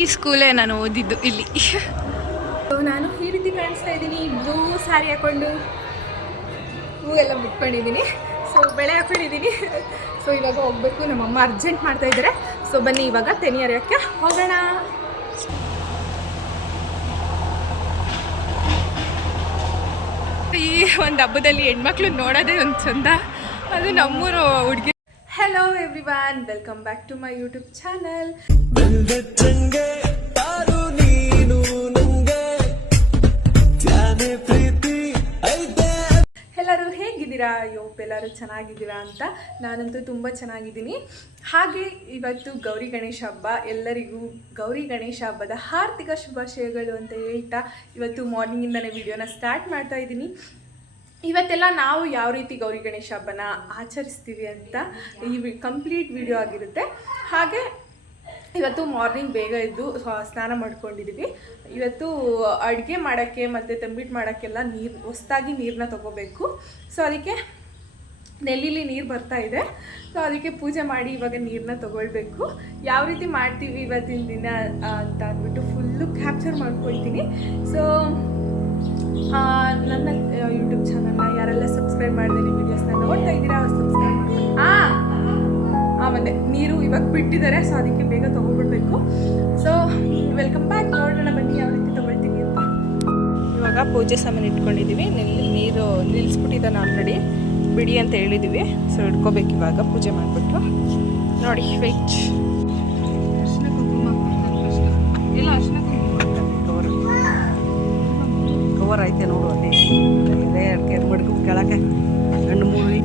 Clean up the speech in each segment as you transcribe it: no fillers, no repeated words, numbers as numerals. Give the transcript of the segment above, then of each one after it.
ಈ ಸ್ಕೂಲೇ ನಾನು ಓದಿದ್ದು ಇಲ್ಲಿ. ನಾನು ಈ ರೀತಿ ಕಾಣಿಸ್ತಾ ಇದ್ದೀನಿ, ಬ್ಲೂ ಸ್ಯಾರಿ ಹಾಕೊಂಡು ಹೂ ಎಲ್ಲ ಬಿಟ್ಕೊಂಡಿದ್ದೀನಿ. ಸೊ ಬೆಳೆ ಹಾಕೊಂಡಿದ್ದೀನಿ. ಸೊ ಇವಾಗ ಹೋಗ್ಬೇಕು, ನಮ್ಮಮ್ಮ ಅರ್ಜೆಂಟ್ ಮಾಡ್ತಾ ಇದ್ದಾರೆ. ಸೊ ಬನ್ನಿ ಇವಾಗ ತೆನಿ ಹರಿಯೋಕ್ಕೆ ಹೋಗೋಣ. ಈ ಒಂದು ಹಬ್ಬದಲ್ಲಿ ಹೆಣ್ಮಕ್ಳು ನೋಡೋದೇ ಒಂದು ಚಂದ, ಅದು ನಮ್ಮೂರು ಹುಡುಗಿ. Hello everyone, welcome back to my YouTube channel. ಎಲ್ಲರೂ ಹೇಗಿದ್ದೀರಾ? ಎಲ್ಲರೂ ಚೆನ್ನಾಗಿದ್ದೀರಾ ಅಂತ. ನಾನಂತೂ ತುಂಬ ಚೆನ್ನಾಗಿದ್ದೀನಿ. ಹಾಗೆ ಇವತ್ತು ಗೌರಿ ಗಣೇಶ ಹಬ್ಬ, ಎಲ್ಲರಿಗೂ ಗೌರಿ ಗಣೇಶ ಹಬ್ಬದ ಹಾರ್ದಿಕ ಶುಭಾಶಯಗಳು ಅಂತ ಹೇಳ್ತಾ ಇವತ್ತು ಮಾರ್ನಿಂಗಿಂದನೇ ವಿಡಿಯೋನ ಸ್ಟಾರ್ಟ್ ಮಾಡ್ತಾ ಇದ್ದೀನಿ. ಇವತ್ತೆಲ್ಲ ನಾವು ಯಾವ ರೀತಿ ಗೌರಿ ಗಣೇಶ ಹಬ್ಬನ ಆಚರಿಸ್ತೀವಿ ಅಂತ ಈ ಕಂಪ್ಲೀಟ್ ವಿಡಿಯೋ ಆಗಿರುತ್ತೆ. ಹಾಗೆ ಇವತ್ತು ಮಾರ್ನಿಂಗ್ ಬೇಗ ಎದ್ದು ಸ್ನಾನ ಮಾಡ್ಕೊಂಡಿದ್ದೀವಿ. ಇವತ್ತು ಅಡುಗೆ ಮಾಡೋಕ್ಕೆ ಮತ್ತು ತಂಬಿಟ್ಟು ಮಾಡೋಕ್ಕೆಲ್ಲ ಹೊಸದಾಗಿ ನೀರನ್ನ ತೊಗೋಬೇಕು. ಸೊ ಅದಕ್ಕೆ ನೆಲ್ಲಿಲಿ ನೀರು ಬರ್ತಾ ಇದೆ. ಸೊ ಅದಕ್ಕೆ ಪೂಜೆ ಮಾಡಿ ಇವಾಗ ನೀರನ್ನ ತೊಗೊಳ್ಬೇಕು. ಯಾವ ರೀತಿ ಮಾಡ್ತೀವಿ ಇವತ್ತಿನ ದಿನ ಅಂತ ಅಂದ್ಬಿಟ್ಟು ಫುಲ್ಲು ಕ್ಯಾಪ್ಚರ್ ಮಾಡ್ಕೊಳ್ತೀನಿ. ಸೊ ನನ್ನ ಯೂಟ್ಯೂಬ್ ಚಾನಲ್ನ ಯಾರೆಲ್ಲ ಸಬ್ಸ್ಕ್ರೈಬ್ ಮಾಡಿದೆ ವೀಡಿಯೋಸ್ನ ನೋಡ್ತಾ ಇದ್ದೀರಾ, ಸಬ್ಸ್ಕ್ರೈಬ್ ಮಾಡ್ಕೊಂಡು. ಮತ್ತು ನೀರು ಇವಾಗ ಬಿಟ್ಟಿದ್ದಾರೆ, ಸೊ ಅದಕ್ಕೆ ಬೇಗ ತೊಗೊಬಿಡ್ಬೇಕು. So welcome back. ನೋಡೋಣ ಬನ್ನಿ ಯಾವ ರೀತಿ ತೊಗೊಳ್ತೀನಿ ಅಂತ. ಇವಾಗ ಪೂಜೆ ಸಾಮಾನು ಇಟ್ಕೊಂಡಿದ್ದೀವಿ. ನೀರು ನಿಲ್ಲಿಸ್ಬಿಟ್ಟಿದ್ದಾನೆ ಆಲ್ರೆಡಿ, ಬಿಡಿ ಅಂತ ಹೇಳಿದ್ದೀವಿ. ಸೊ ಇಟ್ಕೋಬೇಕು ಇವಾಗ ಪೂಜೆ ಮಾಡಿಬಿಟ್ಟು. ನೋಡಿ ವೆಯ್ಟ್ ಅರ್ಶಿನ ಕುಂಕುಮ ಎಲ್ಲ ಅರ್ಶಿನ ಕುಂಕುಮ ಕವರ್ ಐತೆ ನೋಡು. ಅದೇ ಎರಡು ಮಡ್ಕು ಕೆಳಕ್ಕೆ ಗಂಡು ಮೂವಿ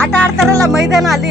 ಆಟ ಆಡ್ತಾರಲ್ಲ ಮೈದಾನ, ಅಲ್ಲಿ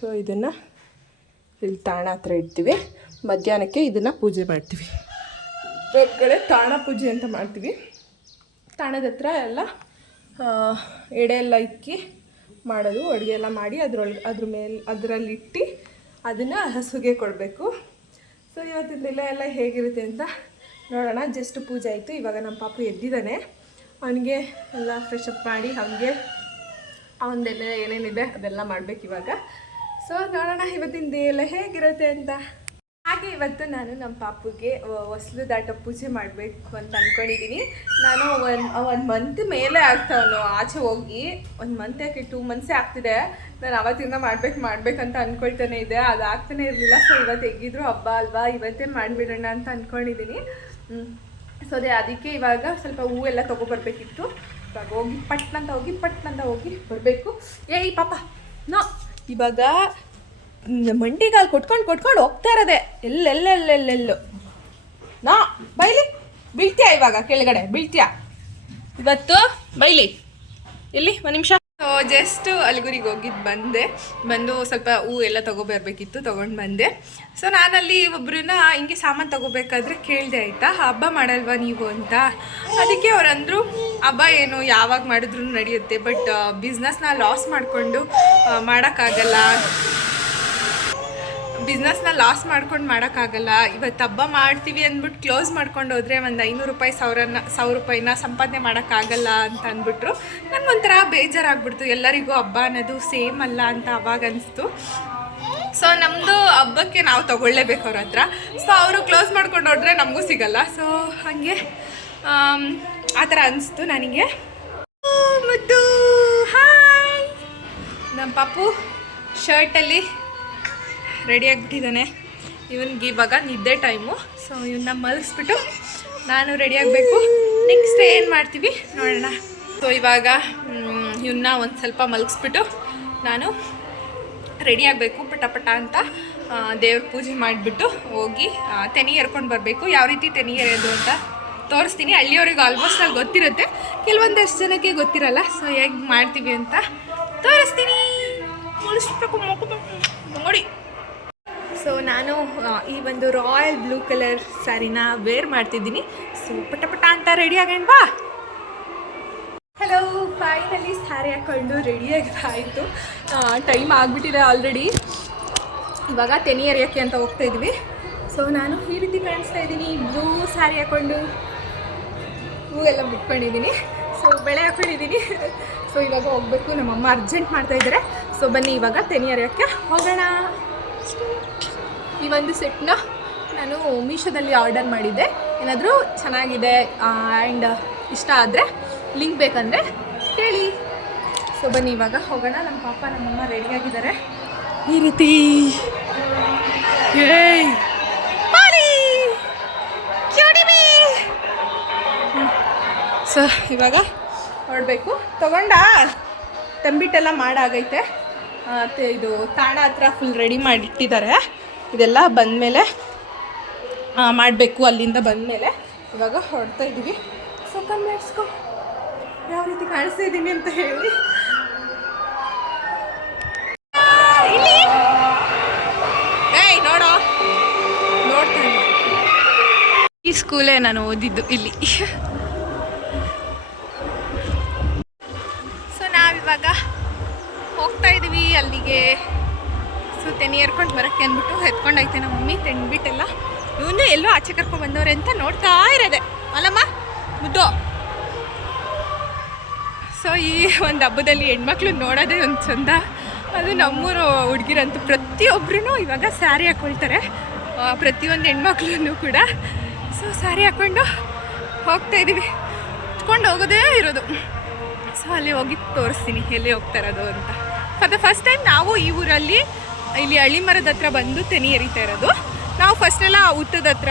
ಸೊ ಇದನ್ನು ಇಲ್ಲಿ ತಾಣ ಹತ್ರ ಇಡ್ತೀವಿ. ಮಧ್ಯಾಹ್ನಕ್ಕೆ ಇದನ್ನು ಪೂಜೆ ಮಾಡ್ತೀವಿ. ಹೊರಗಡೆ ತಾಣ ಪೂಜೆ ಅಂತ ಮಾಡ್ತೀವಿ. ತಾಣದ ಹತ್ರ ಎಲ್ಲ ಎಡೆ ಎಲ್ಲ ಇಕ್ಕಿ ಮಾಡೋದು, ಅಡುಗೆ ಎಲ್ಲ ಮಾಡಿ ಅದರಲ್ಲಿಟ್ಟು ಅದನ್ನು ಹಸುಗೆ ಕೊಡಬೇಕು. ಸೊ ಇವತ್ತಿನ ಎಲ್ಲ ಹೇಗಿರುತ್ತೆ ಅಂತ ನೋಡೋಣ. ಜಸ್ಟ್ ಪೂಜೆ ಆಯಿತು. ಇವಾಗ ನಮ್ಮ ಪಾಪು ಎದ್ದಿದ್ದಾನೆ. ಅವನಿಗೆ ಎಲ್ಲ ಫ್ರೆಶ್ ಅಪ್ ಮಾಡಿ ಅವನಿಗೆ ಅವನದೆಲ್ಲ ಏನೇನಿದೆ ಅದೆಲ್ಲ ಮಾಡಬೇಕು ಇವಾಗ. ಸೊ ನೋಡೋಣ ಇವತ್ತಿನ ಎಲ್ಲ ಹೇಗಿರುತ್ತೆ ಅಂತ. ಹಾಗೆ ಇವತ್ತು ನಾನು ನಮ್ಮ ಪಾಪುಗೆ ಹೊಸಲು ದಾಟ ಪೂಜೆ ಮಾಡಬೇಕು ಅಂತ ಅಂದ್ಕೊಂಡಿದ್ದೀನಿ. ನಾನು ಒಂದು ಮಂತ್ ಮೇಲೆ ಆಗ್ತಾವನು ಆಚೆ ಹೋಗಿ. 1 ಮಂತ್ ಯಾಕೆ 2 ಮಂತ್ಸೇ ಆಗ್ತಿದೆ. ನಾನು ಅವತ್ತಿಂದ ಮಾಡ್ಬೇಕಂತ ಅಂದ್ಕೊಳ್ತಾನೆ ಇದೆ, ಅದು ಆಗ್ತಾನೆ ಇರಲಿಲ್ಲ. ಸೊ ಇವತ್ತು ಹೇಗಿದ್ರು ಹಬ್ಬ ಅಲ್ವಾ, ಇವತ್ತೇ ಮಾಡಿಬಿಡೋಣ ಅಂತ ಅಂದ್ಕೊಂಡಿದ್ದೀನಿ. ಸೊ ಅದಕ್ಕೆ ಇವಾಗ ಸ್ವಲ್ಪ ಹೂವೆಲ್ಲ ತೊಗೊಬರ್ಬೇಕಿತ್ತು. ಇವಾಗ ಪಟ್ನಂತ ಹೋಗಿ ಬರಬೇಕು. ಏಯ್ ಪಾಪ ನೋ, ಇವಾಗ ಮಂಡಿಗಾಲು ಕೊಟ್ಕೊಂಡು ಹೋಗ್ತಾ ಇರೋದೆ ಎಲ್ಲೆಲ್ಲೆಲ್ಲೆಲ್ಲೆಲ್ಲು. ನಾ ಬೈಲಿ ಬೀಳ್ತೀಯಾ, ಇವಾಗ ಕೆಳಗಡೆ ಬೀಳ್ತೀಯಾ ಇವತ್ತು, ಬೈಲಿ ಇಲ್ಲಿ ಒಂದು ನಿಮಿಷ. ಜಸ್ಟ್ ಅಲ್ಗುರಿಗೆ ಬಂದು ಸ್ವಲ್ಪ ಹೂ ಎಲ್ಲ ತೊಗೊಬರ್ಬೇಕಿತ್ತು, ತೊಗೊಂಡು ಬಂದೆ. ಸೊ ನಾನಲ್ಲಿ ಒಬ್ಬರನ್ನ ಹಿಂಗೆ ಸಾಮಾನು ತೊಗೋಬೇಕಾದ್ರೆ ಕೇಳಿದೆ, ಆಯಿತಾ ಹಬ್ಬ ಮಾಡಲ್ವಾ ನೀವು ಅಂತ. ಅದಕ್ಕೆ ಅವರಂದರು ಹಬ್ಬ ಏನು ಯಾವಾಗ ಮಾಡಿದ್ರು ನಡೆಯುತ್ತೆ, ಬಟ್ ಬಿಸ್ನೆಸ್ನ ಲಾಸ್ ಮಾಡ್ಕೊಂಡು ಮಾಡೋಕ್ಕಾಗಲ್ಲ. ಇವತ್ತು ಹಬ್ಬ ಮಾಡ್ತೀವಿ ಅಂದ್ಬಿಟ್ಟು ಕ್ಲೋಸ್ ಮಾಡ್ಕೊಂಡು ಹೋದರೆ ಒಂದು 500 ರೂಪಾಯಿ 1000 ರೂಪಾಯಿನ ಸಂಪಾದನೆ ಮಾಡೋಕ್ಕಾಗಲ್ಲ ಅಂತ ಅಂದ್ಬಿಟ್ರು. ನನಗೊಂಥರ ಬೇಜಾರಾಗ್ಬಿಡ್ತು. ಎಲ್ಲರಿಗೂ ಹಬ್ಬ ಅನ್ನೋದು ಸೇಮ್ ಅಲ್ಲ ಅಂತ ಅವಾಗ ಅನಿಸ್ತು. ಸೊ ನಮ್ಮದು ಹಬ್ಬಕ್ಕೆ ನಾವು ತೊಗೊಳ್ಳೇಬೇಕು ಅವ್ರ ಹತ್ರ. ಸೊ ಅವರು ಕ್ಲೋಸ್ ಮಾಡ್ಕೊಂಡು ಹೋದ್ರೆ ನಮಗೂ ಸಿಗಲ್ಲ. ಸೊ ಹಾಗೆ ಆ ಥರ ಅನಿಸ್ತು ನನಗೆ. ಮತ್ತು ಪಾಪು ಶರ್ಟಲ್ಲಿ ರೆಡಿ ಆಗಿಬಿಟ್ಟಿದ್ದಾನೆ. ಇವನಿಗೆ ಇವಾಗ ನಿದ್ದೆ ಟೈಮು. ಸೊ ಇವನ್ನ ಮಲಗಿಸ್ಬಿಟ್ಟು ನಾನು ರೆಡಿ ಆಗಬೇಕು. ನೆಕ್ಸ್ಟ್ ಏನು ಮಾಡ್ತೀವಿ ನೋಡೋಣ. ಸೊ ಇವಾಗ ಇವನ್ನ ಒಂದು ಸ್ವಲ್ಪ ಮಲಗಿಸ್ಬಿಟ್ಟು ನಾನು ರೆಡಿ ಆಗಬೇಕು ಪಟ ಅಂತ. ದೇವ್ರ ಪೂಜೆ ಮಾಡಿಬಿಟ್ಟು ಹೋಗಿ ತೆನಿ ಎರ್ಕೊಂಡು ಬರಬೇಕು. ಯಾವ ರೀತಿ ತೆನಿ ಎರೆಯೋದು ಅಂತ ತೋರಿಸ್ತೀನಿ. ಹಳ್ಳಿಯವ್ರಿಗೆ ಆಲ್ಮೋಸ್ಟ್ ಅಲ್ಲಿ ಗೊತ್ತಿರುತ್ತೆ, ಕೆಲವೊಂದಷ್ಟು ಜನಕ್ಕೆ ಗೊತ್ತಿರಲ್ಲ. ಸೊ ಹೇಗೆ ಮಾಡ್ತೀವಿ ಅಂತ ತೋರಿಸ್ತೀನಿ. ನೋಡಿ. ಸೊ ನಾನು ಈ ಒಂದು ರಾಯಲ್ ಬ್ಲೂ ಕಲರ್ ಸ್ಯಾರಿನ ವೇರ್ ಮಾಡ್ತಿದ್ದೀನಿ. ಸೊ ಪಟ ಅಂತ ರೆಡಿ ಆಗೋಣವಾ? ಹಲೋ, ಫೈನಲಿ ಸ್ಯಾರಿ ಹಾಕ್ಕೊಂಡು ರೆಡಿಯಾಗಿ ಆಯಿತು. ಟೈಮ್ ಆಗಿಬಿಟ್ಟಿದೆ ಆಲ್ರೆಡಿ. ಇವಾಗ ತೆನಿ ಎರೆಯೋಕ್ಕೆ ಅಂತ ಹೋಗ್ತಾಯಿದ್ವಿ. ಸೊ ನಾನು ಈ ರೀತಿ ಕಾಣಿಸ್ತಾ ಇದ್ದೀನಿ, ಬ್ಲೂ ಸ್ಯಾರಿ ಹಾಕ್ಕೊಂಡು ಹೂವೆಲ್ಲ ಬಿಟ್ಕೊಂಡಿದ್ದೀನಿ. ಸೊ ಬೆಳೆ ಹಾಕ್ಕೊಂಡಿದ್ದೀನಿ. ಸೊ ಇವಾಗ ಹೋಗಬೇಕು. ನಮ್ಮಮ್ಮ ಅರ್ಜೆಂಟ್ ಮಾಡ್ತಾಯಿದ್ದಾರೆ. ಸೊ ಬನ್ನಿ ಇವಾಗ ತೆನಿ ಎರೆಯೋಕ್ಕೆ ಹೋಗೋಣ. ಈ ಒಂದು ಸೆಟ್ನ ನಾನು ಮೀಶೋದಲ್ಲಿ ಆರ್ಡರ್ ಮಾಡಿದ್ದೆ. ಏನಾದರೂ ಚೆನ್ನಾಗಿದೆ ಆ್ಯಂಡ್ ಇಷ್ಟ ಆದರೆ ಲಿಂಕ್ ಬೇಕಂದರೆ ಕೇಳಿ. ಸೊ ಬನ್ನಿ ಇವಾಗ ಹೋಗೋಣ. ನಮ್ಮ ಪಾಪ ನಮ್ಮಮ್ಮ ರೆಡಿಯಾಗಿದ್ದಾರೆ ಈ ರೀತಿ. ಸೊ ಇವಾಗ ಹೊರಡಬೇಕು. ತಗೊಂಡ ತಂಬಿಟ್ಟೆಲ್ಲ ಮಾಡಾಗೈತೆ. ಇದು ತಾಣ ಹತ್ರ ಫುಲ್ ರೆಡಿ ಮಾಡಿಟ್ಟಿದ್ದಾರೆ. ಇದೆಲ್ಲ ಬಂದಮೇಲೆ ಮಾಡಬೇಕು. ಅಲ್ಲಿಂದ ಬಂದಮೇಲೆ ಇವಾಗ ಹೊರಡ್ತಾ ಇದ್ದೀವಿ. ಸೊ ಕನ್ನೆಡ್ಸ್ಕೊ ಯಾವ ರೀತಿ ಕಾಣಿಸ್ತಾ ಇದ್ದೀನಿ ಅಂತ ಹೇಳಿ. ನೋಡೋ ನೋಡ್ತಾ ಈ ಸ್ಕೂಲೇ ನಾನು ಓದಿದ್ದು ಇಲ್ಲಿ. ಸೊ ನಾವಿವಾಗ ಹೋಗ್ತಾ ಇದ್ದೀವಿ ಅಲ್ಲಿಗೆ. ಸೊ ತೆನಿ ಎರ್ಕೊಂಡು ಬರೋಕ್ಕೆ ಅಂದ್ಬಿಟ್ಟು ಎತ್ಕೊಂಡೈತೆ ನಮ್ಮ ಮಮ್ಮಿ ತೆಂಡ್ಬಿಟ್ಟೆಲ್ಲ. ಇವನು ಎಲ್ಲೋ ಆಚೆ ಕರ್ಕೊಂಡು ಬಂದವ್ರೆ ಅಂತ ನೋಡ್ತಾ ಇರೋದೆ ಅಲ್ಲಮ್ಮ ಮುದ್ದು. ಸೊ ಈ ಒಂದು ಹಬ್ಬದಲ್ಲಿ ಹೆಣ್ಮಕ್ಳು ನೋಡೋದೇ ಒಂದು ಚಂದ. ಅದು ನಮ್ಮೂರು ಹುಡುಗಿರಂತೂ ಪ್ರತಿಯೊಬ್ಬರೂ ಇವಾಗ ಸ್ಯಾರಿ ಹಾಕ್ಕೊಳ್ತಾರೆ, ಪ್ರತಿಯೊಂದು ಹೆಣ್ಮಕ್ಳೂ ಕೂಡ. ಸೊ ಸ್ಯಾರಿ ಹಾಕ್ಕೊಂಡು ಹೋಗ್ತಾಯಿದ್ದೀವಿ. ಇಟ್ಕೊಂಡು ಹೋಗೋದೇ ಇರೋದು. ಸೊ ಅಲ್ಲಿ ಹೋಗಿ ತೋರಿಸ್ತೀನಿ ಎಲ್ಲಿ ಹೋಗ್ತಾ ಇರೋದು ಅಂತ. ಫಾರ್ ದ ಫಸ್ಟ್ ಟೈಮ್ ನಾವು ಈ ಊರಲ್ಲಿ ಇಲ್ಲಿ ಹಳ್ಳಿ ಮರದ ಹತ್ರ ಬಂದು ತೆನಿ ಎರಿತಾ ಇರೋದು. ನಾವು ಫಸ್ಟೆಲ್ಲ ಉತ್ತದ ಹತ್ರ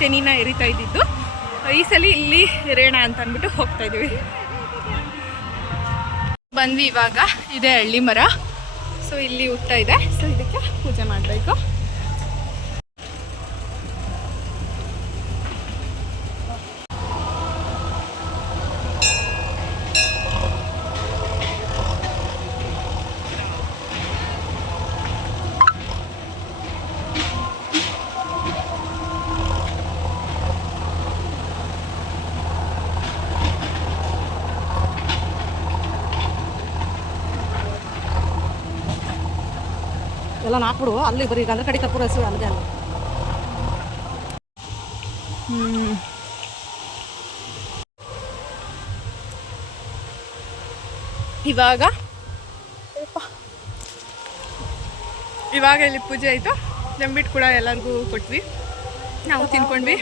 ತೆನಿನ ಎರಿತಾ ಇದ್ದಿದ್ದು. ಈ ಸಲ ಇಲ್ಲಿ ಎರೆಯೋಣ ಅಂತ ಅಂದ್ಬಿಟ್ಟು ಹೋಗ್ತಾಯಿದ್ದೀವಿ. ಬಂದ್ವಿ ಇವಾಗ. ಇದೆ ಹಳ್ಳಿ ಮರ. ಸೊ ಇಲ್ಲಿ ಉತ್ತ ಇದೆ. ಸೊ ಇದಕ್ಕೆ ಪೂಜೆ ಮಾಡಬೇಕು. ಎಲ್ಲ ನಾಕ್ಬಿಡು. ಅಲ್ಲಿ ಬರೀ ಗಂಧ ಕಡೆ ಕರ್ಪೂರ ಹಸಿ ಅಲ್ಲದೆ ಅಲ್ಲ. ಇವಾಗ ಇಲ್ಲಿ ಪೂಜೆ ಆಯಿತು. ನಂಬಿಟ್ಟು ಕೂಡ ಎಲ್ಲರಿಗೂ ಕೊಟ್ವಿ, ನಾವು ತಿನ್ಕೊಂಡ್ವಿ.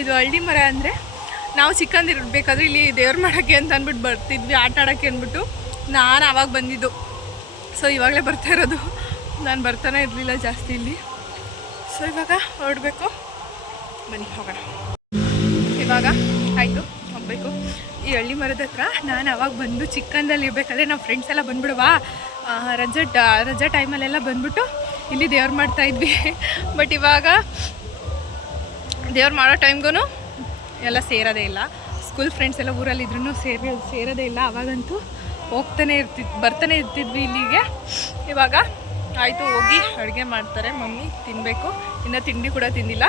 ಇದು ಹಳ್ಳಿ ಮರ ಅಂದರೆ ನಾವು ಚಿಕ್ಕಂದಿರ್ಬೇಕಾದ್ರೆ ಇಲ್ಲಿ ದೇವ್ರ ಮಾಡೋಕ್ಕೆ ಅಂತ ಅಂದ್ಬಿಟ್ಟು ಬರ್ತಿದ್ವಿ, ಆಟ ಆಡೋಕ್ಕೆ ಅಂದ್ಬಿಟ್ಟು. ನಾನು ಆವಾಗ ಬಂದಿದ್ದು. ಸೊ ಇವಾಗಲೇ ಬರ್ತಾ ಇರೋದು. ನಾನು ಬರ್ತಾನೆ ಇರಲಿಲ್ಲ ಜಾಸ್ತಿ ಇಲ್ಲಿ. ಸೊ ಇವಾಗ ಹೊರಡಬೇಕು. ಬನ್ನಿ ಹೋಗೋಣ. ಇವಾಗ ಆಯಿತು, ಹೋಗಬೇಕು. ಈ ಹಳ್ಳಿ ಮರದ ಹತ್ರ ನಾನು ಅವಾಗ ಬಂದು ಚಿಕ್ಕಂದಲ್ಲಿ ಇರಬೇಕಾದ್ರೆ ನಮ್ಮ ಫ್ರೆಂಡ್ಸ್ ಎಲ್ಲ ಬಂದ್ಬಿಡುವ ರಜಾ ಟೈಮಲ್ಲೆಲ್ಲ ಬಂದ್ಬಿಟ್ಟು ಇಲ್ಲಿ ದೇವ್ರು ಮಾಡ್ತಾಯಿದ್ವಿ. ಬಟ್ ಇವಾಗ ದೇವ್ರು ಮಾಡೋ ಟೈಮ್ಗೂ ಎಲ್ಲ ಸೇರೋದೇ ಇಲ್ಲ. ಸ್ಕೂಲ್ ಫ್ರೆಂಡ್ಸ್ ಎಲ್ಲ ಊರಲ್ಲಿ ಇದ್ರೂ ಸೇರೋದೇ ಇಲ್ಲ. ಅವಾಗಂತೂ ಬರ್ತಾನೆ ಇರ್ತಿದ್ವಿ ಇಲ್ಲಿಗೆ. ಇವಾಗ ಆಯಿತು, ಹೋಗಿ ಅಡುಗೆ ಮಾಡ್ತಾರೆ ಮಮ್ಮಿ, ತಿನ್ನಬೇಕು. ಇನ್ನು ತಿಂಡಿ ಕೂಡ ತಿಂದಿಲ್ಲ.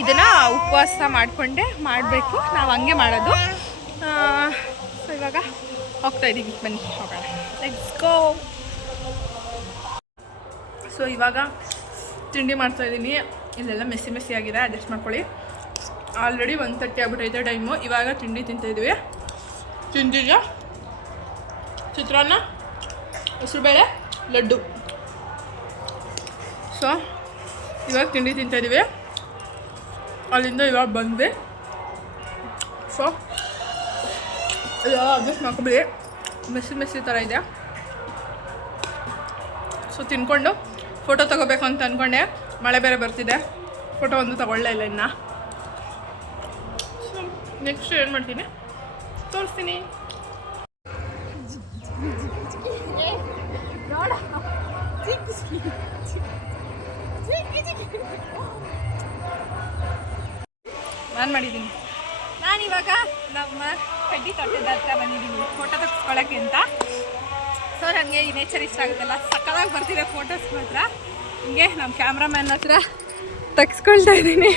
ಇದನ್ನು ಉಪವಾಸ ಮಾಡಿಕೊಂಡೆ ಮಾಡಬೇಕು, ನಾವು ಹಂಗೆ ಮಾಡೋದು. ಸೊ ಇವಾಗ ಹೋಗ್ತಾಯಿದ್ದೀವಿ, ಬನ್ನಿ ಹೋಗೋಣ. Let's go. ಸೊ ಇವಾಗ ತಿಂಡಿ ಮಾಡ್ತಾಯಿದ್ದೀನಿ. ಇಲ್ಲೆಲ್ಲ ಮೆಸ್ಸಿ ಆಗಿದೆ, ಅಡ್ಜಸ್ಟ್ ಮಾಡ್ಕೊಳ್ಳಿ. ಆಲ್ರೆಡಿ 1:30 ಆಗ್ಬಿಟ್ಟೈತೆ ಟೈಮು. ಇವಾಗ ತಿಂಡಿ ತಿಂತಾಯಿದ್ವಿ. ತಿಂದಿಲ್ಲ ಚಿತ್ರಾನ್ನ, ಹೆಸರುಬೇಳೆ, ಲಡ್ಡು. ಸೊ ಇವಾಗ ತಿಂಡಿ ತಿಂತಾಯಿದ್ದೀವಿ. ಅಲ್ಲಿಂದ ಇವಾಗ ಬಂದ್ವಿ. So adjust ಮಾಡ್ಕೊಬಿಡಿ. ಮೆಸ್ಸಿ ಥರ ಇದೆ. ಸೊ ತಿನ್ಕೊಂಡು ಫೋಟೋ ತೊಗೋಬೇಕು ಅಂತ ಅಂದ್ಕೊಂಡೆ, ಮಳೆ ಬೇರೆ ಬರ್ತಿದೆ, ಫೋಟೋ ಒಂದು ತೊಗೊಳ್ಳೇ ಇಲ್ಲ ಇನ್ನು. ಸೊ ನೆಕ್ಸ್ಟ್ ಏನು ಮಾಡ್ತೀನಿ ತೋರಿಸ್ತೀನಿ. ನಾನು ಮಾಡಿದ್ದೀನಿ. ನಾನಿವಾಗ ನಮ್ಮ ಕಡ್ಡಿ ತೋಟದ ಹತ್ರ ಬಂದಿದ್ದೀನಿ ಫೋಟೋ ತೆಗೆಸ್ಕೊಳ್ಳೋಕ್ಕೆ ಅಂತ. ಸೊ ನನಗೆ ಈ ನೇಚರ್ ಇಷ್ಟ ಆಗುತ್ತಲ್ಲ, ಸಕ್ಕತ್ತಾಗಿ ಬರ್ತಿದೆ ಫೋಟೋಸ್ ಮಾತ್ರ. ಹಿಂಗೆ ನಮ್ಮ ಕ್ಯಾಮ್ರಾಮ್ಯಾನ್ ಹತ್ರ ತೆಗೆಸ್ಕೊಳ್ತಾ ಇದ್ದೀನಿ.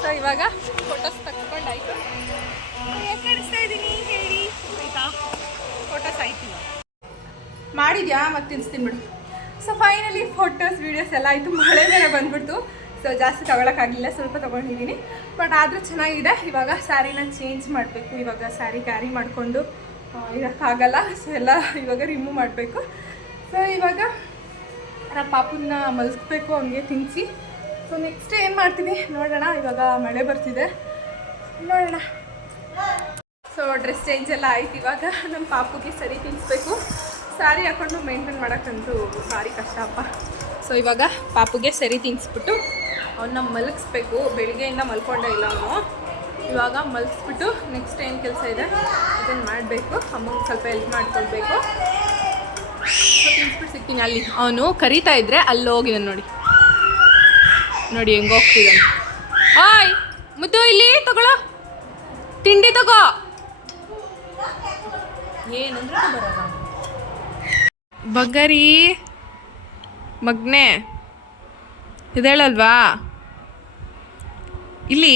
ಸೊ ಇವಾಗ ಫೋಟೋಸ್ ತೆಗೆಸ್ಕೊಂಡಾಯ್ತು. ಹೇಗೆ ಕಾಣಿಸ್ತಾ ಇದ್ದೀನಿ ಹೇಳಿ ಆಯಿತಾ? ಫೋಟೋಸ್ ಆಯ್ತು ಮಾಡಿದ್ಯಾ ಮತ್ತೆ ತಿನ್ಸ್ತೀನಿ ಬಿಡು. ಸೊ ಫೈನಲಿ ಫೋಟೋಸ್ ವೀಡಿಯೋಸ್ ಎಲ್ಲ ಆಯಿತು. ಮಳೆ ಬೇರೆ ಬಂದ್ಬಿಡ್ತು, ಸೊ ಜಾಸ್ತಿ ತೊಗೊಳಕ್ಕಾಗಲಿಲ್ಲ, ಸ್ವಲ್ಪ ತೊಗೊಂಡಿದ್ದೀನಿ. ಬಟ್ ಆದರೂ ಚೆನ್ನಾಗಿದೆ. ಇವಾಗ ಸ್ಯಾರಿನ ಚೇಂಜ್ ಮಾಡಬೇಕು. ಇವಾಗ ಸ್ಯಾರಿ ಕ್ಯಾರಿ ಮಾಡಿಕೊಂಡು ಇರೋಕ್ಕಾಗಲ್ಲ. ಸೊ ಎಲ್ಲ ಇವಾಗ ರಿಮೂವ್ ಮಾಡಬೇಕು. ಸೊ ಇವಾಗ ನಮ್ಮ ಪಾಪನ್ನ ಮಲಗಿಸ್ಬೇಕು, ಹಂಗೆ ತಿನ್ನಿಸಿ. ಸೊ ನೆಕ್ಸ್ಟ್ ಏನು ಮಾಡ್ತೀನಿ ನೋಡೋಣ. ಇವಾಗ ಮಳೆ ಬರ್ತಿದೆ, ನೋಡೋಣ. ಸೊ ಡ್ರೆಸ್ ಚೇಂಜ್ ಎಲ್ಲ ಆಯ್ತು. ಇವಾಗ ನಮ್ಮ ಪಾಪುಗೆ ಸರಿ ತಿನ್ನಿಸ್ಬೇಕು. ಸ್ಯಾರಿ ಹಾಕ್ಕೊಂಡು ಮೇಂಟೈನ್ ಮಾಡೋಕ್ಕಂತೂ ಭಾರಿ ಕಷ್ಟ ಅಪ್ಪ. ಸೊ ಇವಾಗ ಪಾಪುಗೆ ಸರಿ ತಿನ್ನಿಸ್ಬಿಟ್ಟು ಅವನ್ನ ಮಲಗಿಸ್ಬೇಕು. ಬೆಳಿಗ್ಗೆಯಿಂದ ಮಲ್ಕೊಂಡೇ ಇಲ್ಲ ಅವನು. ಇವಾಗ ಮಲಗಿಸ್ಬಿಟ್ಟು ನೆಕ್ಸ್ಟ್ ಏನು ಕೆಲಸ ಇದೆ ಅದನ್ನು ಮಾಡಬೇಕು. ಅಮ್ಮಂಗೆ ಸ್ವಲ್ಪ ಹೆಲ್ಪ್ ಮಾಡ್ಕೊಳ್ಬೇಕು. ಸೊ ತಿನ್ನಿಸ್ಬಿಟ್ಟು ಸಿಗ್ತೀನಿ. ಅಲ್ಲಿ ಅವನು ಕರೀತಾ ಇದ್ದರೆ ಅಲ್ಲಿ ಹೋಗಿದ್ದಾನೆ ನೋಡಿ, ನೋಡಿ ಹೆಂಗೆ ಹೋಗ್ತಿದ್ದಾನೆ. ಹಾಯ್ ಮುದ್ದು, ಇಲ್ಲಿ ತಗೊಳ್ಳೋ ತಿಂಡಿ ತಗೋ. ಏನಂದ್ರೆ ಬರೋಣ ಬಗ್ಗರಿ ಮಗ್ನೆ ಇದೇಳಲ್ವಾ ಇಲ್ಲಿ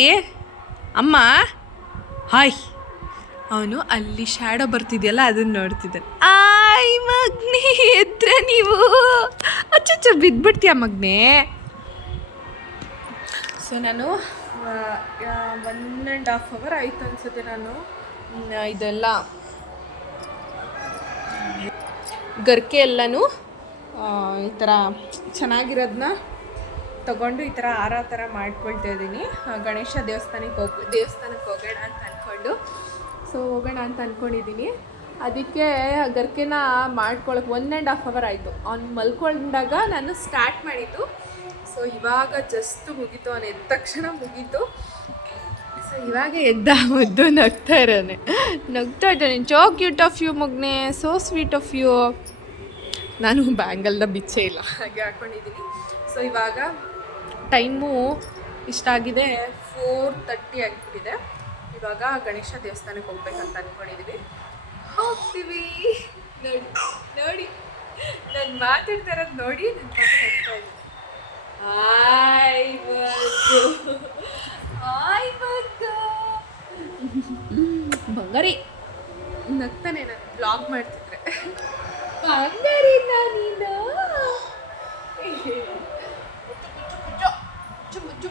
ಅಮ್ಮ. ಹಾಯ್ ಅವನು ಅಲ್ಲಿ ಶ್ಯಾಡೋ ಬರ್ತಿದೆಯಲ್ಲ ಅದನ್ನು ನೋಡ್ತಿದ್ದಾನೆ. ಆಯ್ ಮಗ್ನೆ ಎದ್ರೆ ನೀವು ಅಚ್ಚ ಬಿದ್ದುಬಿಡ್ತೀಯ ಮಗ್ನೆ. ಸೊ ನಾನು 1.5 hour ಆಯಿತು ಅನಿಸುತ್ತೆ ನಾನು ಇದೆಲ್ಲ ಗರ್ಕೆ ಎಲ್ಲನೂ ಈ ಥರ ಚೆನ್ನಾಗಿರೋದನ್ನ ತಗೊಂಡು ಈ ಥರ ಹಾರ ಥರ ಮಾಡ್ಕೊಳ್ತಾ ಇದ್ದೀನಿ. ಗಣೇಶ ದೇವಸ್ಥಾನಕ್ಕೆ ಹೋಗೋಣ ಅಂತ ಅಂದ್ಕೊಂಡು. ಸೊ ಹೋಗೋಣ ಅಂತ ಅಂದ್ಕೊಂಡಿದ್ದೀನಿ. ಅದಕ್ಕೆ ಗರ್ಕೆನ ಮಾಡ್ಕೊಳಕ್ಕೆ 1.5 hour ಆಯಿತು. ಅವ್ನು ಮಲ್ಕೊಂಡಾಗ ನಾನು ಸ್ಟಾರ್ಟ್ ಮಾಡಿದ್ದು. ಸೊ ಇವಾಗ ಜಸ್ಟ್ ಮುಗೀತು, ಅವನು ಎದ್ದ ತಕ್ಷಣ ಮುಗೀತು. ಸೊ ಇವಾಗ ಎದ್ದ ಮುದ್ದು ನಗ್ತಾ ಇದ್ದಾನೆ. ಚೋ ಕ್ಯೂಟ್ ಆಫ್ ಯು ಮಗ್ನೆ, ಸೋ ಸ್ವೀಟ್ ಆಫ್ ಯು. ನಾನು ಬ್ಯಾಂಗಲ್ನ ಬಿಚ್ಚೇ ಇಲ್ಲ, ಹಾಗೆ ಹಾಕ್ಕೊಂಡಿದ್ದೀನಿ. ಸೊ ಇವಾಗ ಟೈಮು ಇಷ್ಟಾಗಿದೆ, 4:30 ಆಗಿಬಿಟ್ಟಿದೆ. ಇವಾಗ ಗಣೇಶ ದೇವಸ್ಥಾನಕ್ಕೆ ಹೋಗ್ಬೇಕಂತ ಅಂದ್ಕೊಂಡಿದ್ದೀವಿ. ಹೋಗ್ತೀವಿ. ನೋಡಿ ನೋಡಿ ನಾನು ಮಾತಾಡ್ತಾ ಇರೋದು ನೋಡಿ ನನ್ನ ಹೋಗ್ತಾ ಇದ್ದೀನಿ. ಹಾಯ್ ಬರ್ದು, ಹಾಯ್ ಬರ್ದು ಬಂಗಾರಿ ನಗ್ತಾನೆ ನಾನು ಬ್ಲಾಗ್ ಮಾಡ್ತಿದ್ರೆ. ಬಂಗಾರಿ ನಾನೀನು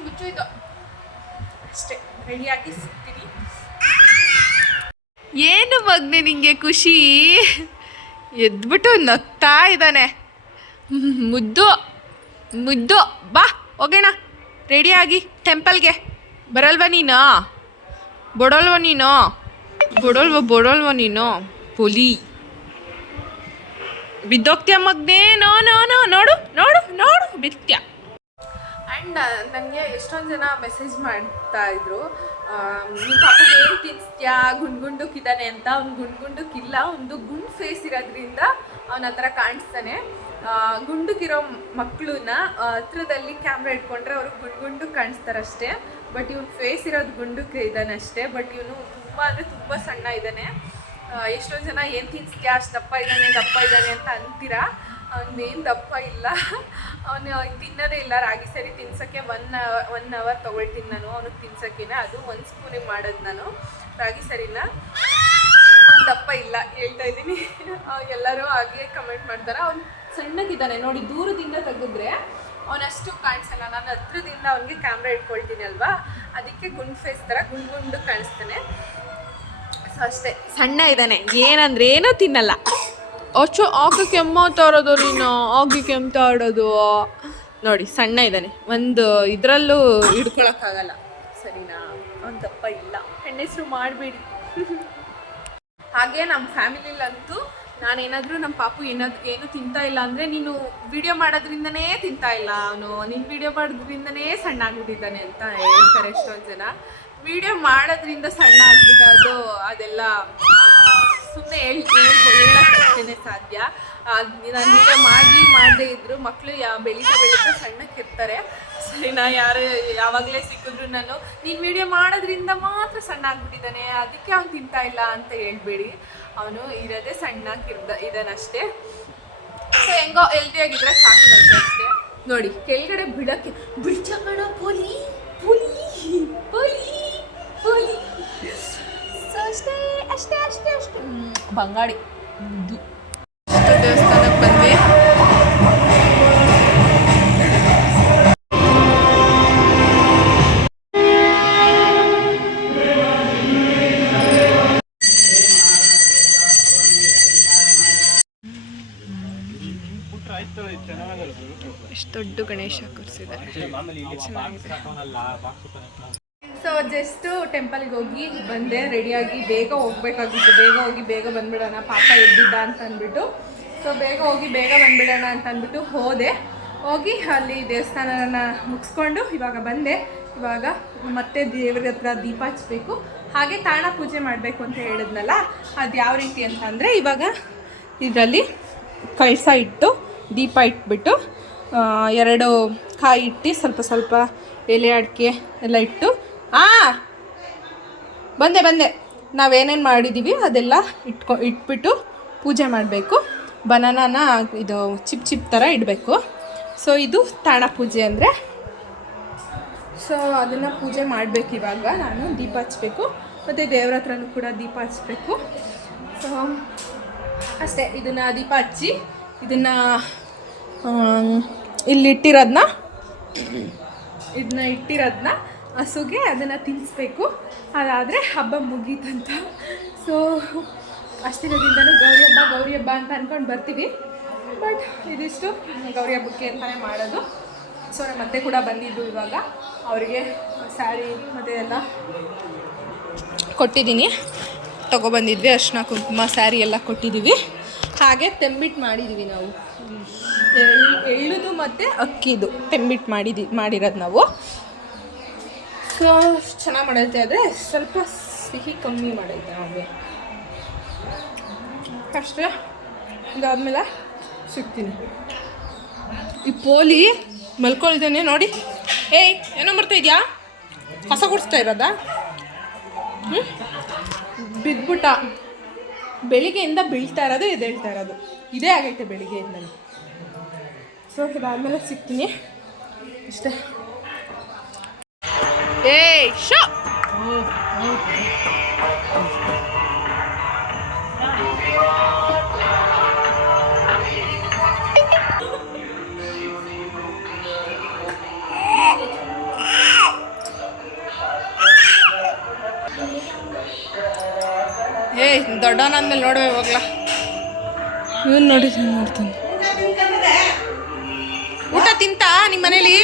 ಮುಚ್ಚು ಇದು ಅಷ್ಟೇ. ರೆಡಿಯಾಗಿ ಸಿಗ್ತೀನಿ. ಏನು ಮಗ್ನೆ ನಿಂಗೆ ಖುಷಿ? ಎದ್ಬಿಟ್ಟು ನಗ್ತಾ ಇದ್ದಾನೆ. ಮುದ್ದು ಮುದ್ದು ಬಾ ಹೋಗೋಣ ರೆಡಿಯಾಗಿ ಟೆಂಪಲ್ಗೆ. ಬರಲ್ವ ನೀನು? ಬೊಡೋಲ್ವ ನೀನು ಪುಲಿ. ಬಿದ್ದೋಗ್ತೀಯ ಮಗ್ನೆ. ನೋಡು ಬಿತ್ಯ. ಆ್ಯಂಡ್ ನನಗೆ ಎಷ್ಟೊಂದು ಜನ ಮೆಸೇಜ್ ಮಾಡ್ತಾ ಇದ್ರು, ನಿಮ್ಮ ಪಾಪಗೆ ಏನು ತಿನ್ನಿಸ್ತೀಯಾ, ಗುಂಡುಕ್ಕಿದ್ದಾನೆ ಅಂತ. ಅವ್ನು ಗುಂಡುಕ್ಕಿಲ್ಲ, ಒಂದು ಗುಂಡು ಫೇಸ್ ಇರೋದ್ರಿಂದ ಅವನ ಹತ್ರ ಕಾಣಿಸ್ತಾನೆ. ಗುಂಡುಕ್ಕಿರೋ ಮಕ್ಕಳನ್ನ ಹತ್ರದಲ್ಲಿ ಕ್ಯಾಮ್ರಾ ಇಟ್ಕೊಂಡ್ರೆ ಅವ್ರಿಗೆ ಗುಂಡು ಕಾಣಿಸ್ತಾರಷ್ಟೇ. ಬಟ್ ಇವ್ನು ಫೇಸ್ ಇರೋದು ಗುಂಡುಕ್ಕೆ ಇದ್ದಾನೆ ಅಷ್ಟೇ. ಬಟ್ ಇವನು ತುಂಬ ಅಂದರೆ ತುಂಬ ಸಣ್ಣ ಇದ್ದಾನೆ. ಎಷ್ಟೊಂದು ಜನ ಏನು ತಿನ್ನಿಸ್ತೀಯಾ, ಅಷ್ಟು ದಪ್ಪ ಇದ್ದಾನೆ ಅಂತ ಅಂತೀರಾ. ಅವನೇನು ದಪ್ಪ ಇಲ್ಲ, ಅವನು ತಿನ್ನೋದೇ ಇಲ್ಲ. ರಾಗಿ ಸರಿ ತಿನ್ಸೋಕ್ಕೆ 1 hour ತೊಗೊಳ್ತೀನಿ ನಾನು ಅವನಿಗೆ ತಿನ್ಸೋಕ್ಕೇನೆ. ಅದು 1 ಸ್ಪೂನಿಗೆ ಮಾಡೋದು ನಾನು ರಾಗಿ ಸರಿನ. ಅವ್ನು ದಪ್ಪ ಇಲ್ಲ, ಹೇಳ್ತಾ ಇದ್ದೀನಿ. ಎಲ್ಲರೂ ಹಾಗೆ ಕಮೆಂಟ್ ಮಾಡ್ತಾರೆ. ಅವ್ನು ಸಣ್ಣಗಿದ್ದಾನೆ ನೋಡಿ, ದೂರದಿಂದ ತೆಗೆದ್ರೆ ಅವನಷ್ಟು ಕಾಣಿಸಲ್ಲ. ನಾನು ಹತ್ರದಿಂದ ಅವನಿಗೆ ಕ್ಯಾಮ್ರಾ ಇಟ್ಕೊಳ್ತೀನಿ ಅಲ್ವಾ, ಅದಕ್ಕೆ ಗುಂಡು ಫೇಸ್ ಥರ ಗುಂಡು ಕಾಣಿಸ್ತಾನೆ. ಸೊ ಅಷ್ಟೇ, ಸಣ್ಣ ಇದ್ದಾನೆ. ಏನಂದ್ರೆ ಏನೂ ತಿನ್ನಲ್ಲ. ಆಗಿ ಕೆಮ್ಮತಾ ಇರೋದು ನೀನು, ಆಗಿ ಕೆಮ್ತಾ ಇಡೋದು ನೋಡಿ. ಸಣ್ಣ ಇದ್ದಾನೆ, ಒಂದು ಇದರಲ್ಲೂ ಹಿಡ್ಕೊಳಕ್ಕಾಗಲ್ಲ. ಸರಿನಾ? ಅವ್ನು ದಪ್ಪ ಇಲ್ಲ. ಹೆಣ್ಣೆಸರು ಮಾಡಬೇಡಿ. ಹಾಗೆ ನಮ್ಮ ಫ್ಯಾಮಿಲಿಲಂತೂ ನಾನೇನಾದರೂ ನಮ್ಮ ಪಾಪು ಏನು ತಿಂತಾ ಇಲ್ಲ ಅಂದರೆ ನೀನು ವಿಡಿಯೋ ಮಾಡೋದ್ರಿಂದನೇ ತಿಂತಾ ಇಲ್ಲ ಅವನು, ನೀನು ವಿಡಿಯೋ ಮಾಡೋದ್ರಿಂದನೇ ಸಣ್ಣ ಆಗ್ಬಿಟ್ಟಿದ್ದಾನೆ ಅಂತ ಹೇಳ್ತಾರೆ ಎಷ್ಟೊಂದು ಜನ. ವಿಡಿಯೋ ಮಾಡೋದ್ರಿಂದ ಸಣ್ಣ ಆಗ್ಬಿಟ್ಟೋದು ಅದೆಲ್ಲ ಸುಮ್ಮನೆ ಹೇಳೋಕ್ಕಷ್ಟೇ ಸಾಧ್ಯ. ನಾನು ವಿಡಿಯೋ ಮಾಡದೇ ಇದ್ದರು ಮಕ್ಕಳು ಬೆಳೀತಾ ಸಣ್ಣಕ್ಕಿರ್ತಾರೆ. ಸರಿನಾ? ಯಾವಾಗಲೇ ಸಿಕ್ಕಿದ್ರು ನಾನು ನೀನು ವಿಡಿಯೋ ಮಾಡೋದ್ರಿಂದ ಮಾತ್ರ ಸಣ್ಣ ಆಗ್ಬಿಟ್ಟಿದ್ದಾನೆ, ಅದಕ್ಕೆ ಅವ್ನು ತಿಂತಾ ಇಲ್ಲ ಅಂತ ಹೇಳ್ಬೇಡಿ. ಅವನು ಇರೋದೇ ಇದಾನಷ್ಟೇ. ಸೊ ಹೆಂಗೋ ಹೆಲ್ದಿಯಾಗಿದ್ರೆ ಸಾಕು ನನಗೆ ಅಷ್ಟೇ. ನೋಡಿ ಕೆಳಗಡೆ ಬಿಡ್ಚಕಣ ಪೋಲಿ ಪೋಲಿ ಪೋಲಿ ಪೋಲಿ. ಸೊ ಅಷ್ಟೇ ಅಷ್ಟೇ ಅಷ್ಟೇ ಅಷ್ಟೇ ಬಂಗಾಡಿ ದೇವಸ್ಥಾನಕ್ಕೆ ಬಂದ್ವಿ. ಎಷ್ಟು ದೊಡ್ಡ ಗಣೇಶ ಕೂರಿಸಿದ್ದಾರೆ, ಚೆನ್ನಾಗಿದೆ. ಸೊ ಜಸ್ಟು ಟೆಂಪಲ್ಗೆ ಹೋಗಿ ಬಂದೆ, ರೆಡಿಯಾಗಿ ಬೇಗ ಹೋಗ್ಬೇಕಾಗಿತ್ತು. ಬೇಗ ಹೋಗಿ ಬೇಗ ಬಂದ್ಬಿಡೋಣ, ಪಾಪ ಎದ್ದಿದ್ದ ಅಂತ ಅಂದ್ಬಿಟ್ಟು. ಸೊ ಬೇಗ ಹೋಗಿ ಬೇಗ ಬಂದ್ಬಿಡೋಣ ಅಂತ ಅಂದ್ಬಿಟ್ಟು ಹೋಗಿ ಅಲ್ಲಿ ದೇವಸ್ಥಾನನ ಮುಗಿಸ್ಕೊಂಡು ಇವಾಗ ಬಂದೆ. ಇವಾಗ ಮತ್ತೆ ದೇವರ ಹತ್ರ ದೀಪ ಹಚ್ಚಬೇಕು, ಹಾಗೆ ತಾಣ ಪೂಜೆ ಮಾಡಬೇಕು ಅಂತ ಹೇಳಿದ್ನಲ್ಲ, ಅದು ಯಾವ ರೀತಿ ಅಂತಂದರೆ ಇವಾಗ ಇದರಲ್ಲಿ ಕಳಸ ಇಟ್ಟು ದೀಪ ಇಟ್ಬಿಟ್ಟು 2 ಕಾಯಿ ಇಟ್ಟು ಸ್ವಲ್ಪ ಎಲೆ ಅಡಿಕೆ ಎಲ್ಲ ಇಟ್ಟು ಬಂದೆ ನಾವೇನೇನು ಮಾಡಿದ್ದೀವಿ ಅದೆಲ್ಲ ಇಟ್ಬಿಟ್ಟು ಪೂಜೆ ಮಾಡಬೇಕು. ಬನಾನಾನ ಇದು ಚಿಪ್ ಥರ ಇಡಬೇಕು. ಸೊ ಇದು ತಾಣ ಪೂಜೆ ಅಂದರೆ. ಸೊ ಅದನ್ನು ಪೂಜೆ ಮಾಡಬೇಕು. ಇವಾಗ ನಾನು ದೀಪ ಹಚ್ಚಬೇಕು, ಮತ್ತು ದೇವ್ರ ಹತ್ರನೂ ಕೂಡ ದೀಪ ಹಚ್ಚಬೇಕು. ಸೊ ಅಷ್ಟೇ, ಇದನ್ನು ದೀಪ ಹಚ್ಚಿ ಇದನ್ನು ಇಟ್ಟಿರೋದನ್ನ ಹಸುಗೆ ಅದನ್ನು ತಿನ್ನಿಸ್ಬೇಕು. ಅದಾದರೆ ಹಬ್ಬ ಮುಗೀತಂತ. ಸೊ ಅಷ್ಟಿರೋದ್ರಿಂದನೂ ಗೌರಿ ಹಬ್ಬ ಅಂತ ಅಂದ್ಕೊಂಡು ಬರ್ತೀವಿ. ಬಟ್ ಇದಿಷ್ಟು ಗೌರಿ ಹಬ್ಬಕ್ಕೆ ಅಂತಲೇ ಮಾಡೋದು. ಸೊ ನಮ್ಮ ಅತ್ತೆ ಕೂಡ ಬಂದಿದ್ದು, ಇವಾಗ ಅವರಿಗೆ ಸ್ಯಾರಿ ಮತ್ತು ಎಲ್ಲ ಕೊಟ್ಟಿದ್ದೀನಿ, ತೊಗೊಬಂದಿದ್ವಿ. ಅರ್ಶಿನ ಕುಂಕುಮ ಸ್ಯಾರಿ ಎಲ್ಲ ಕೊಟ್ಟಿದ್ದೀವಿ. ಹಾಗೆ ತೆಂಬಿಟ್ಟು ಮಾಡಿದ್ದೀವಿ ನಾವು, ಎಳ್ಳುದು ಮತ್ತು ಅಕ್ಕಿದು ತೆಂಬಿಟ್ಟು ಮಾಡಿರೋದು ನಾವು. ಸೊ ಚೆನ್ನಾಗಿ ಮಾಡೈತೆ, ಆದರೆ ಸ್ವಲ್ಪ ಸಿಹಿ ಕಮ್ಮಿ ಮಾಡೈತೆ ಹಾಗೆ ಅಷ್ಟೇ. ಇದಾದ್ಮೇಲೆ ಸಿಗ್ತೀನಿ. ಈ ಪೋಲಿ ಮಲ್ಕೊಳ್ದೇನೆ ನೋಡಿ. ಏಯ್ ಏನೋ ಬರ್ತಾಯಿದ್ಯಾ? ಹೊಸ ಗುಡಿಸ್ತಾ ಇರೋದಾ? ಬಿದ್ಬಿಟ್ಟ. ಬೆಳಿಗ್ಗೆಯಿಂದ ಬೀಳ್ತಾ ಇರೋದು ಎದ್ದೇಳ್ತಾ ಇರೋದು ಇದೇ ಆಗೈತೆ ಬೆಳಿಗ್ಗೆಯಿಂದ. ಸೊ ಇದಾದ್ಮೇಲೆ ಸಿಗ್ತೀನಿ ಅಷ್ಟೇ. ಏಯ್ ಶೋ ಏಯ್ ದೊಡ್ಡವನಾದ್ಮೇಲೆ ನೋಡುವೆ ಹೋಗ್ಲಾ. ಇವನು ನೋಡ್ತಾನೆ. ಊಟ ತಿಂತ ನಿಮ್ಮ ಮನೇಲಿ?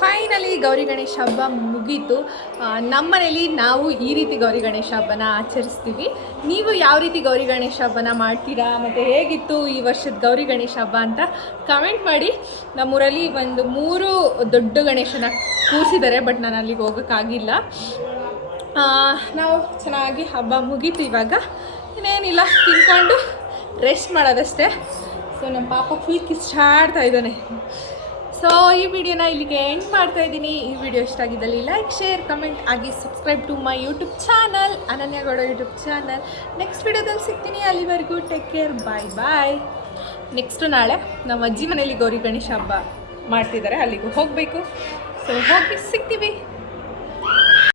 ಫೈನಲಿ ಗೌರಿ ಗಣೇಶ ಹಬ್ಬ ಮುಗೀತು. ನಮ್ಮ ಮನೇಲಿ ನಾವು ಈ ರೀತಿ ಗೌರಿ ಗಣೇಶ ಹಬ್ಬನ ಆಚರಿಸ್ತೀವಿ. ನೀವು ಯಾವ ರೀತಿ ಗೌರಿ ಗಣೇಶ ಹಬ್ಬನ ಮಾಡ್ತೀರಾ, ಮತ್ತು ಹೇಗಿತ್ತು ಈ ವರ್ಷದ ಗೌರಿ ಗಣೇಶ ಹಬ್ಬ ಅಂತ ಕಮೆಂಟ್ ಮಾಡಿ. ನಮ್ಮೂರಲ್ಲಿ 3 ದೊಡ್ಡ ಗಣೇಶನ ಕೂರಿಸಿದ್ದಾರೆ, ಬಟ್ ನಾನು ಅಲ್ಲಿಗೆ ಹೋಗೋಕ್ಕಾಗಿಲ್ಲ. ನಾವು ಚೆನ್ನಾಗಿ ಹಬ್ಬ ಮುಗೀತು. ಇವಾಗ ಇನ್ನೇನಿಲ್ಲ, ತಿನ್ಕೊಂಡು ರೆಸ್ಟ್ ಮಾಡೋದಷ್ಟೇ. ಸೊ ನಮ್ಮ ಪಾಪ ಫುಲ್ ಕಿಚ್ಚಾಡ್ತಾ ಇದ್ದಾನೆ. ಸೊ ಈ ವಿಡಿಯೋನ ಇಲ್ಲಿಗೆ ಎಂಡ್ ಮಾಡ್ತಾ ಇದ್ದೀನಿ. ಈ ವಿಡಿಯೋ ಇಷ್ಟ ಆಗಿದ್ದಲ್ಲಿ ಲೈಕ್, ಶೇರ್, ಕಮೆಂಟ್ ಆಗಿ subscribe to my YouTube channel, ಅನನ್ಯಗೌಡ YouTube channel. Next ವಿಡಿಯೋದಲ್ಲಿ ಸಿಗ್ತೀನಿ. ಅಲ್ಲಿವರೆಗೂ ಟೇಕ್ ಕೇರ್, ಬಾಯ್. ನೆಕ್ಸ್ಟು ನಾಳೆ ನಮ್ಮ ಅಜ್ಜಿ ಮನೇಲಿ ಗೌರಿ ಗಣೇಶ ಹಬ್ಬ ಮಾಡ್ತಿದ್ದಾರೆ, ಅಲ್ಲಿಗೂ ಹೋಗಬೇಕು. ಸೊ ಹೋಗಿ ಸಿಗ್ತೀವಿ.